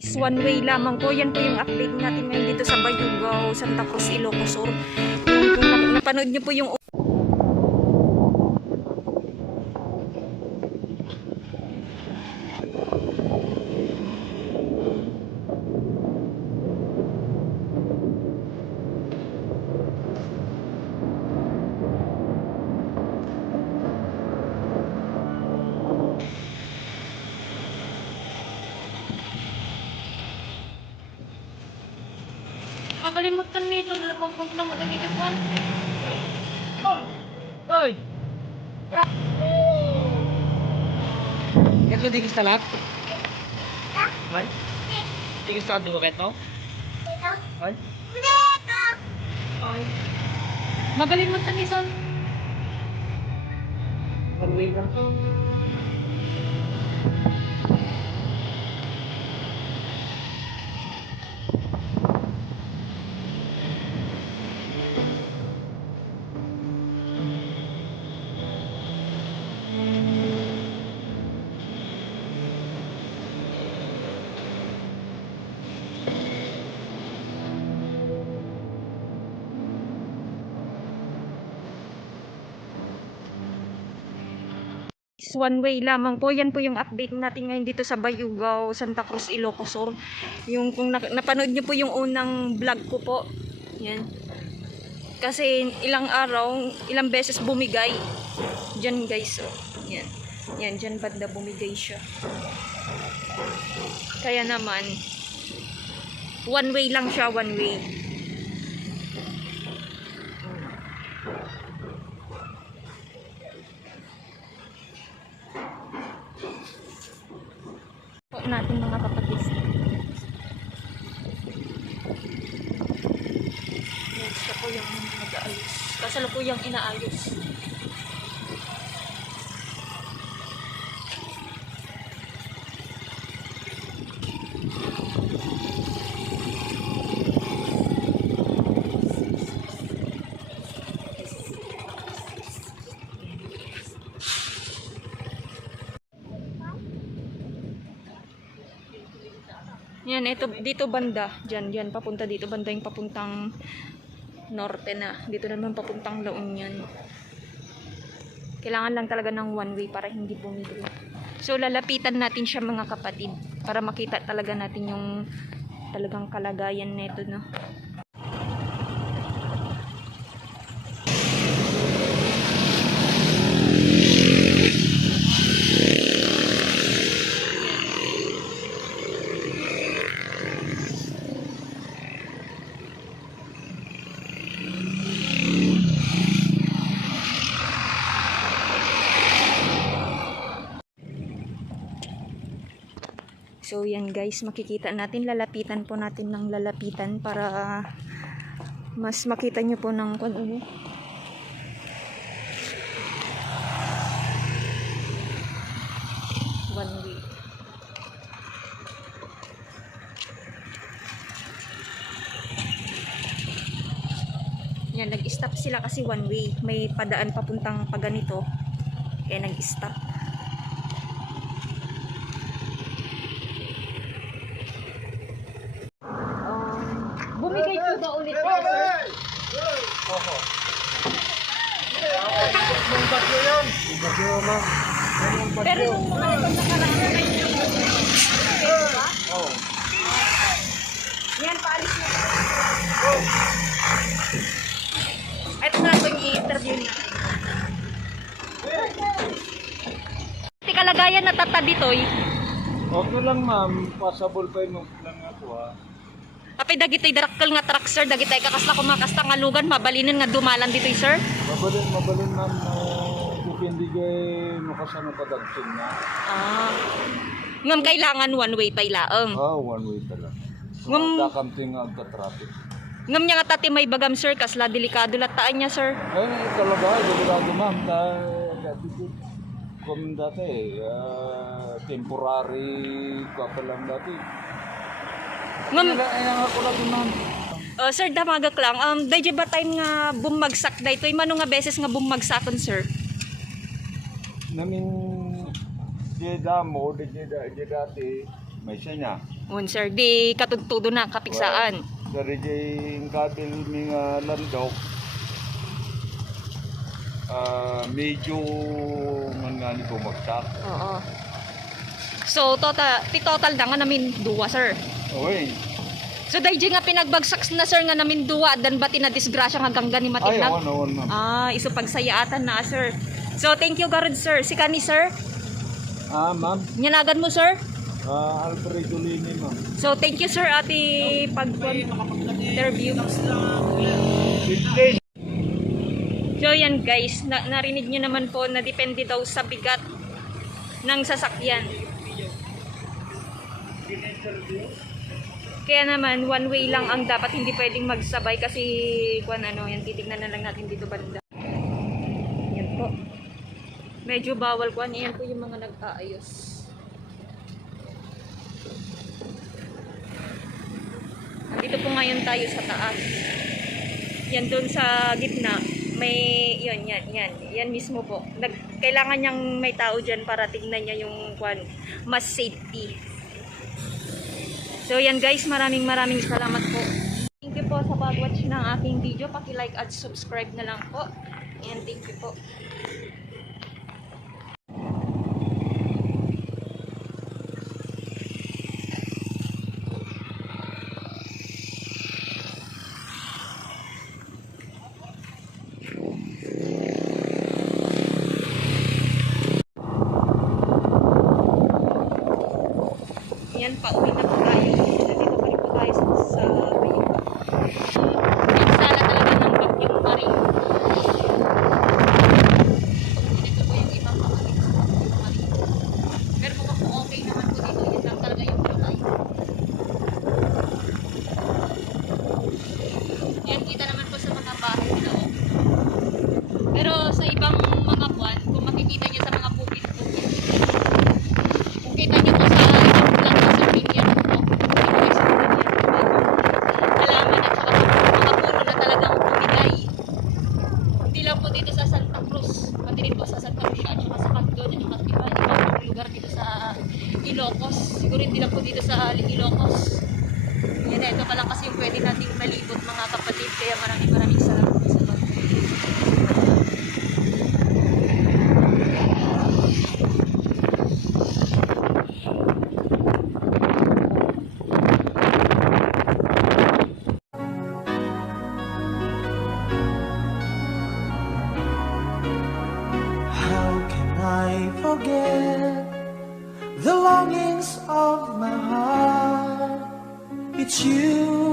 Is one way lamang po. Yan po yung update natin ngayon dito sa Bayugaw, Santa Cruz, Ilocos Sur. Kung nap- napanood niyo po yung Kakalimutan nito na papunta mo ng inuman. Oy! Ito di kita lahat? Ay? Di kita dua keto? Ay? Ay. Magalimutan ni Son. One way lang. Is one way lamang po. Yan po yung update natin ngayon dito sa Bayugaw, Santa Cruz, Ilocos Sur. Yung kung na- napanood niyo po yung unang vlog ko po. Yan. Kasi ilang araw, ilang beses bumigay. Diyan guys, oh. Yan. Yan, dyan banda bumigay siya. Kaya naman, one way lang siya, one way. Natin mga kapatid. Siya po yung nag-aayos. Kasalukuyang inaayos. Yan, ito, dito banda. Diyan, diyan, papunta dito. Banda yung papuntang norte na. Dito naman papuntang La Union. Kailangan lang talaga ng one way para hindi bumili. So, lalapitan natin siya mga kapatid. Para makita talaga natin yung talagang kalagayan nito, no? So yan guys, makikita natin, lalapitan po natin ng lalapitan para mas makita nyo po ng kung ano. One way. Yan, nag-stop sila kasi one way. May padaan papuntang paganito. Kaya nag-stop. Um, bumigay po ba ulit po, sir? Pero nung mga itong nakaraan na ba? Oh. Yan, paalis na. Ito na ito yung i-interview niya. Iti kalagayan na tata ditoy. Okay lang ma'am, possible pa yun lang ako ha. Apay dagitoy darakkel nga truck sir, dagitay kakasla kumakasta nga lugan, mabalinin nga dumalan ditoy sir. Mabalin, mabalin ma'am na depende kay makasama kadagsin na. Ah. Ngam kailangan one way pa ilaang. Ah, one way talaga. Ngam- Ngam... Kakamting ang traffic. Ngam niya nga tati may bagam sir, kasla delikado lataan niya sir. Ay, talaga, delikado ma'am. Dati ko, kung dati, ah, temporary ka pa lang dati. Ngam, Ay, ay, ako lang ma'am. uh, sir damagak lang, um, dahil ba time nga bumagsak da ito, mano nga beses nga bumagsakon sir? Namin, di damo, di, di, di dati, may siya niya. Un sir, di katugtudo na kapigsaan. Dari jay kabil mga landok. Ah, medyo man nga ni bumagsak. Oo. So, total, ti total na nga namin duwa, sir. Oy. So, di nga pinagbagsak na, sir, nga namin duwa, dan bati na disgrasya nga ganggan ni Ay, matinag. awan, awan, ma'am. Ah, iso pagsayaatan na, sir. So, thank you, Garod, sir. Si Kani, sir. Ah, ma'am. Nyanagan mo, sir. Ah, Alfredo Lini, ma'am. So, thank you, sir, ati pag-interview. So, yan, guys. Na narinig nyo naman po na depende daw sa bigat ng sasakyan. Kaya naman, one way lang ang dapat hindi pwedeng magsabay kasi kung ano, yan, titignan na lang natin dito banda. Yan po. Medyo bawal ko. Yan po yung mga nag-aayos. Nandito po ngayon tayo sa taas. Yan doon sa gitna. May, yun, yan, yan. Yan mismo po. Nag, kailangan niyang may tao dyan para tignan niya yung kwan, mas safety. So yan guys, maraming maraming salamat po. Thank you po sa pag-watch ng aking video. Paki-like at subscribe na lang po. And thank you po. Yan, pauwi na po tayo. Nandito pa rin po tayo sa, sa bayo. Yung sala talaga ng bagyong pa rin. Dito po yung ibang pakalit sa bagyong pa rin. Pero mukhang po okay naman po dito. Yan lang talaga yung kulay. Yan, kita naman po sa mga bahay nila. oh. Pero sa ibang mga buwan, kung makikita niyo sa mga bukid-bukid, kung kita niyo po sa ibang vlog na sa media po, halaman at saka mga puno na talagang bumigay. Hindi lang po dito sa Santa Cruz, pati rin po sa Santa Lucia at saka sa Cagdon at saka iba, ibang lugar dito sa Ilocos. Siguro hindi lang po dito sa Ilocos. Yan, ito pa lang kasi yung pwede nating malibot mga kapatid. Kaya maraming maraming salamat you